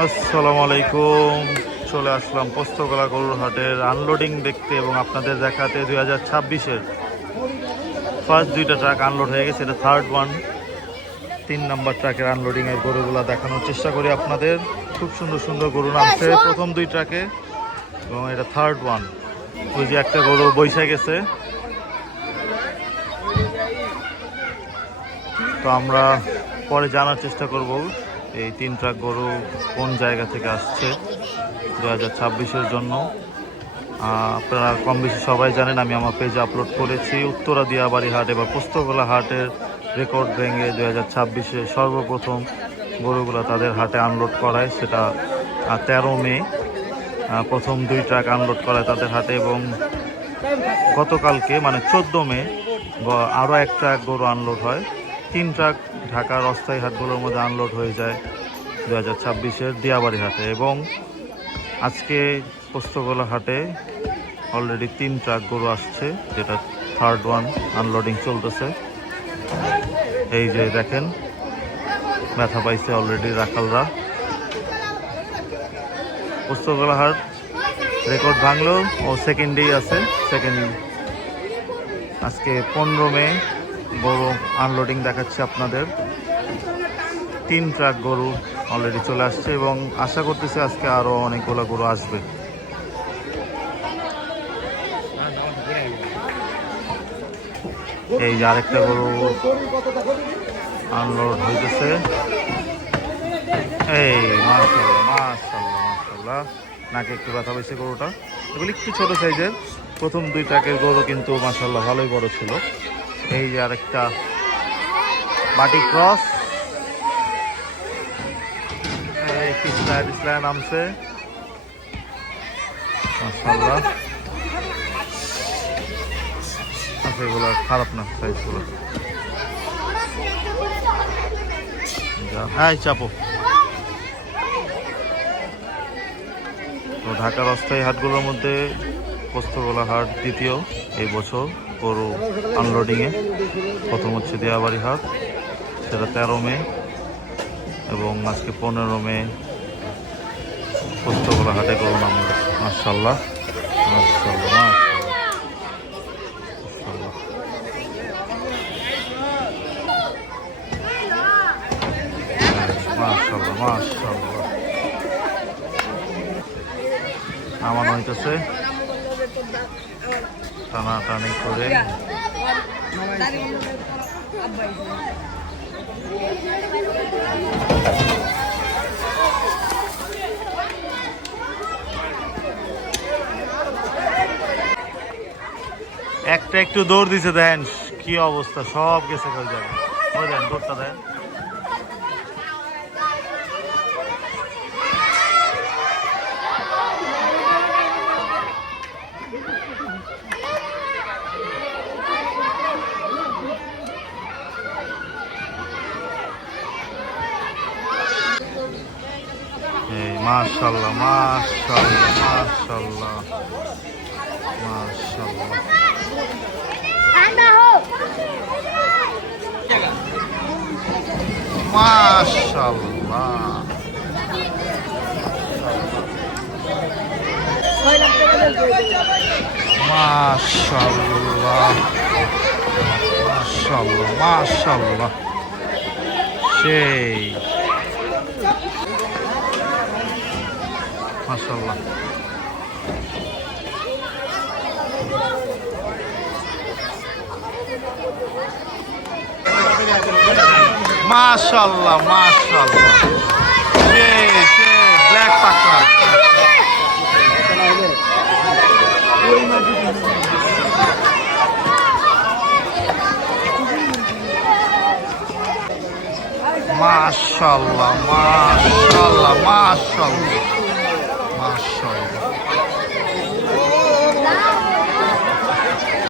আসসালামু আলাইকুম। চলে আসলাম পোস্তগোলা গরুর হাটের আনলোডিং দেখতে এবং আপনাদের দেখাতে 2026-এর ফার্স্ট দুইটা ট্রাক আনলোড হয়ে গেছে। এটা থার্ড ওয়ান, 3 নম্বর ট্রাকের আনলোডিংয়ের গরুগুলো দেখানোর চেষ্টা করি আপনাদের। খুব সুন্দর সুন্দর গরু নামছে প্রথম 2 ট্রাকে এবং এটা থার্ড ওয়ান। ওই যে একটা গরু বৈশা গেছে, তো আমরা পরে জানার চেষ্টা করব এই 3 ট্রাক গরু কোন জায়গা থেকে আসছে 2026-এর জন্য। আপনারা কম বেশি সবাই জানেন, আমি আমার পেজে আপলোড করেছি উত্তরা দিয়াবাড়ি হাট এবার পোস্তগোলা হাটের রেকর্ড ভেঙে 2026-এ সর্বপ্রথম গরুগুলো তাদের হাটে আনলোড করায়। সেটা 13 মে প্রথম 2 ট্রাক আনলোড করায় তাদের হাটে এবং গতকালকে মানে 14 মে আরও 1 ট্রাক গরু আনলোড হয়। 3 ট্রাক ঢাকার অস্থায়ী হাটগুলোর মধ্যে আনলোড হয়ে যায় 2026-এর দিয়াবাড়ি হাটে এবং আজকে পোস্তগোলা হাটে অলরেডি 3 ট্রাক গরু আসছে, যেটা থার্ড ওয়ান আনলোডিং চলতেছে। এই যে দেখেন, ব্যথা পাইছে অলরেডি রাখালরা। পোস্তগোলা হাট রেকর্ড ভাঙলো ও সেকেন্ডেই আছে। আজকে 15 মে গরু আনলোডিং দেখাচ্ছে আপনাদের। 3 ট্রাক গরু অলরেডি চলে আসছে এবং আশা করতেছি আজকে আরও অনেকগুলো গরু আসবে। এই যে আরেকটা গরু আনলোড হইতেছে। এই মাশাআল্লাহ মাশাআল্লাহ মাশাআল্লাহ, নাকে একটু ব্যথা পেয়েছে গরুটা। এগুলি একটু ছোট সাইজের, প্রথম 2 ট্রাকের গরু কিন্তু মাশাআল্লাহ ভালোই বড় ছিল। এই যে আরেকটা বাটি ক্রস, ইসলাম নামছে মাশাআল্লাহ। আচ্ছা, এগুলো খারাপ না সাইজগুলো। হ্যাঁ চাপো। তো ঢাকার অস্থায়ী হাটগুলোর মধ্যে পোস্তগোলা হাট দ্বিতীয় এই বছর গরু আনলোডিংয়ে। প্রথম হচ্ছে দিয়াবাড়ি হাট, সেটা 13 মে এবং আজকে 15 মে পোস্তগোলা হাটে গরু নামলো। মাশাআল্লাহ মাশাআল্লাহ মাশাআল্লাহ মাশাআল্লাহ। নামানো হইতেছে টানাটানি করে। একটা একটু দৌড় দিছে, দেন কি অবস্থা, সব গেছে কই জায়গায়। ওই দেন দৌড়টা দেন। এই মাশাআল্লাহ মাশাআল্লাহ মাশাআল্লাহ মাশাআল্লাহ। মাশাআল্লাহ মাশাআল্লাহ মাশাআল্লাহ মাশাআল্লাহ, সেই মাশাআল্লাহ মাশাআল্লাহ মাশাআল্লাহ, সেই ব্ল্যাক পাকড়া। মাশাআল্লাহ মাশাআল্লাহ মাশাআল্লাহ।